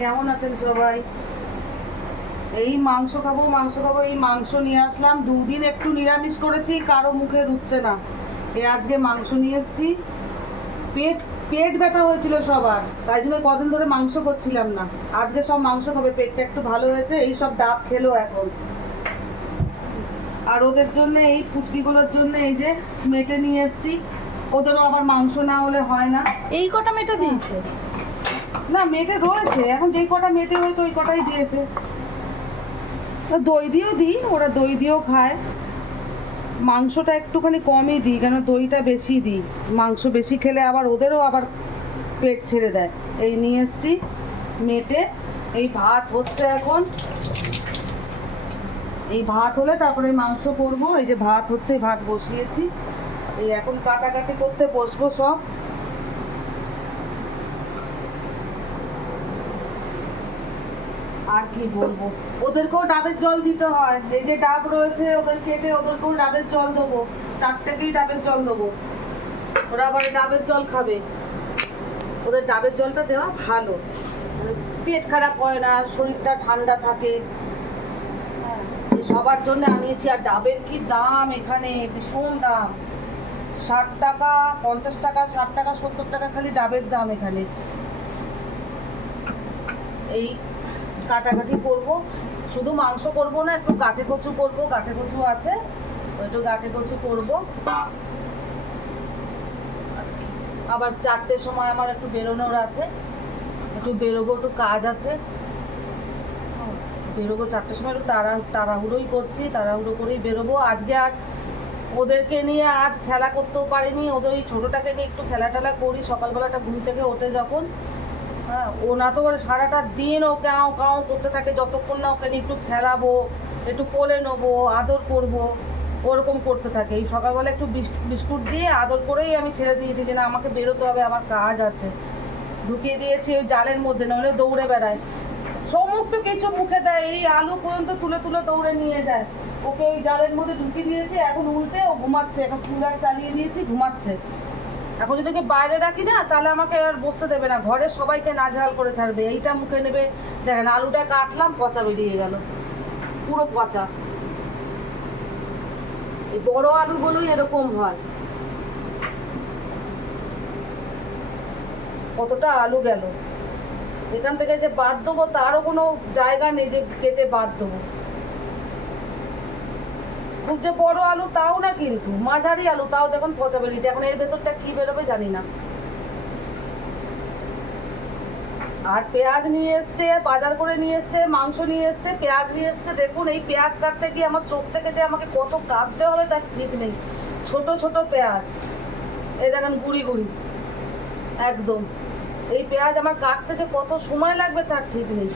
কেমন আছেন সবাই? এই মাংস খাব মাংস খাব, এই মাংস নিয়ে আসলাম। দুদিন একটু নিরামিষ করেছি, কারও মুখে রুচ্ছে না। এই আজকে মাংস নিয়ে এসেছি। পেট পেট ব্যথা হয়েছিল সবার, তাই জন্য কদিন ধরে মাংস করছিলাম না। আজকে সব মাংস খাবে, পেটটা একটু ভালো হয়েছে, এই সব ডাব খেলো এখন। আর ওদের জন্য এই পুচকিগুলোর জন্য এই যে মেটে নিয়ে এসেছি। ওদেরও আবার মাংস না হলে হয় না। এই কটা মেটে দিয়েছে? না মেটে রয়েছে। এখন যেই কটা মেটে হয়েছে ওই কটাই দিয়েছে। দই দিয়েও দিই, ওরা দই দিয়েও খায়। মাংসটা একটুখানি কমই দিই, কেন দইটা বেশি দিই। মাংস বেশি খেলে আবার ওদেরও আবার পেট ছেড়ে দেয়। এই নিয়ে এসছি, মেটে। এই ভাত হচ্ছে এখন। এই ভাত হলে তারপরে মাংস করব। এই যে ভাত হচ্ছে, ভাত বসিয়েছি। এই এখন কাটাকাটি করতে বসবো সব। আর কি বলব? ওদেরকেও ডাবের জল দিতে হয়। এই যে ডাব রয়েছে ওদের কেটে ওদেরকেও ডাবের জল দেবো। চারটেকেই ডাবের জল দেবো। ওরা আবার ডাবের জল খাবে। ওদের ডাবের জলটা দেওয়া ভালো। মানে পেট খারাপ হয় না শরীরটা ঠান্ডা থাকে। হ্যাঁ, সবার জন্য আনিয়েছি। আর ডাবের কি দাম এখানে? ভীষণ দাম। ষাট টাকা পঞ্চাশ টাকা ষাট টাকা সত্তর টাকা খালি ডাবের দাম এখানে। এই কাটাকাটি করব। শুধু মাংস করব না, একটু গাঠে কচু করব গাঠে কচু আছে। একটু গাঠে কচু করব। আবার চারটের সময় আমার একটু বেরোনোর আছে। একটু বেরোবো, একটু কাজ আছে। বেরোবো চারটের সময়, একটু তাড়া তাড়াহুড়োই করছি, তাড়াহুড়ো করেই বেরোবো। আজকে আর ওদেরকে নিয়ে আজ খেলা করতেও পারিনি। ওদের ওই ছোটোটাকে নিয়ে একটু খেলা টেলা করি। সকালবেলাটা ঘুম থেকে ওঠে যখন। হ্যাঁ ও না তো সারাটা দিন ও কাও কাও করতে থাকে, যতক্ষণ না ওকে নিয়ে একটু খেলাবো, একটু কোলে নেব, আদর করব, ওরকম করতে থাকে। এই সকালবেলা একটু বিস- বিস্কুট দিয়ে আদর করেই আমি ছেড়ে দিয়েছি যে না, আমাকে বেরোতে হবে, আমার কাজ আছে। ঢুকিয়ে দিয়েছি ওই জালের মধ্যে, নাহলে দৌড়ে বেড়ায়। সমস্ত কিছু মুখে দেয়, এই আলু পর্যন্ত তুলে তুলে দৌড়ে নিয়ে যায়। ওকে ওই জালের মধ্যে ঢুকিয়ে দিয়েছি, এখন উল্টে ও ঘুমাচ্ছে, এখন কুলার চালিয়ে দিয়েছি, ঘুমাচ্ছে। এখন যদি ওকে বাইরে রাখি না, তাহলে আমাকে আর বসতে দেবে না। ঘরের সবাইকে নাজেহাল করে ছাড়বে। এইটা মুখে নেবে। দেখেন, আলুটা কাটলাম, পচা বেরিয়ে গেল। পুরো পচা। এই বড় আলুগুলোই এরকম হয়। কতটা আলু গেল। এখান থেকে যে বাদ দেবো, তারও কোনো জায়গা নেই যে কেটে বাদ দেবো। খুব যে বড় আলু তাও না কিন্তু, মাঝারি আলু তাও দেখুন পচা বেরিয়েছে। এখন এর ভেতরটা কি বেরোবে জানি না। আর পেঁয়াজ নিয়ে এসছে, বাজার করে নিয়ে এসছে, মাংস নিয়ে এসছে, পেঁয়াজ নিয়ে এসছে। দেখুন, এই পেঁয়াজ কাটতে গিয়ে আমার চোখ থেকে যে আমাকে কত কাটতে হবে, তার ঠিক নেই। ছোট ছোট পেঁয়াজ। এই দেখেন, গুড়ি গুড়ি। একদম। এই পেঁয়াজ আমার কাটতে যে কত সময় লাগবে, তার ঠিক নেই।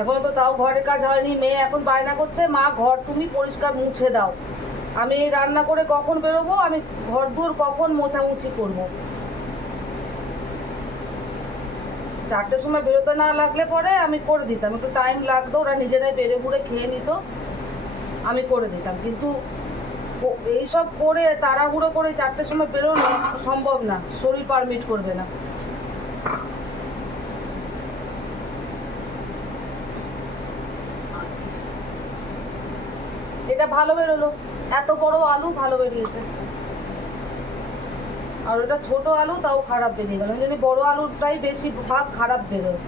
এখন তো তাও ঘরে কাজ হয়নি, মেয়ে এখন বায়না করছে, মা, ঘর তুমি পরিষ্কার মুছে দাও। আমি এই রান্না করে কখন বেরোবো? আমি ঘর দুয়ার কখন মোছামুছি করব? চারটের সময় বেরোতে না লাগলে পরে আমি করে দিতাম। একটু টাইম লাগতো, ওরা নিজেরাই বেড়ে ঘুরে খেয়ে নিত, আমি করে দিতাম। কিন্তু এইসব করে তাড়াহুড়ো করে চারটের সময় বেরোনো সম্ভব না, শরীর পারমিট করবে না। এটা ভালো বেরোলো। এত বড় আলু ভালো বেরিয়েছে। আর ওটা ছোট আলু, তাও খারাপ বেরিয়ে গেল। জানি বড় আলুটাই বেশি ভাগ খারাপ বেরোয়।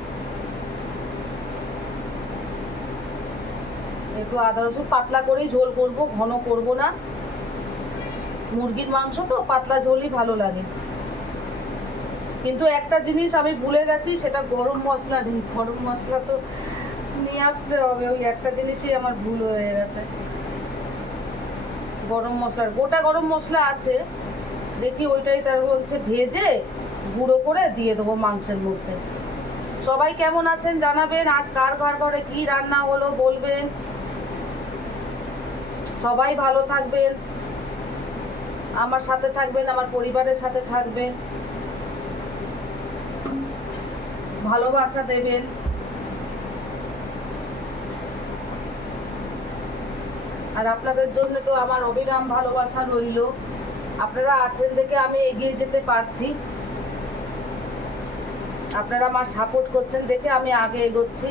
একটু আদা রসুন পাতলা করেই ঝোল করব, ঘন করব না। মুরগির মাংস তো পাতলা ঝোলই ভালো লাগে। কিন্তু একটা জিনিস আমি ভুলে গেছি, সেটা গরম মশলা নেই। গরম মশলা তো নিয়ে আসতে হবে, ওই একটা জিনিসই আমার ভুল হয়ে গেছে। গরম মশলার গোটা গরম মশলা আছে। দেখি ওইটাই তার হচ্ছে ভেজে গুঁড়ো করে দিয়ে দেবো মাংসের মধ্যে। সবাই কেমন আছেন জানাবেন? আজ কার ঘর ঘরে কি রান্না হলো বলবেন? সবাই ভালো থাকবেন। আমার সাথে থাকবেন, আমার পরিবারের সাথে থাকবেন। ভালোবাসা দেবেন। আর আপনাদের জন্য তো আমার অবিরাম ভালোবাসা রইল। আপনারা আছেন দেখে আমি এগিয়ে যেতে পারছি। আপনারা আমার সাপোর্ট করছেন দেখে আমি আগে এগোচ্ছি।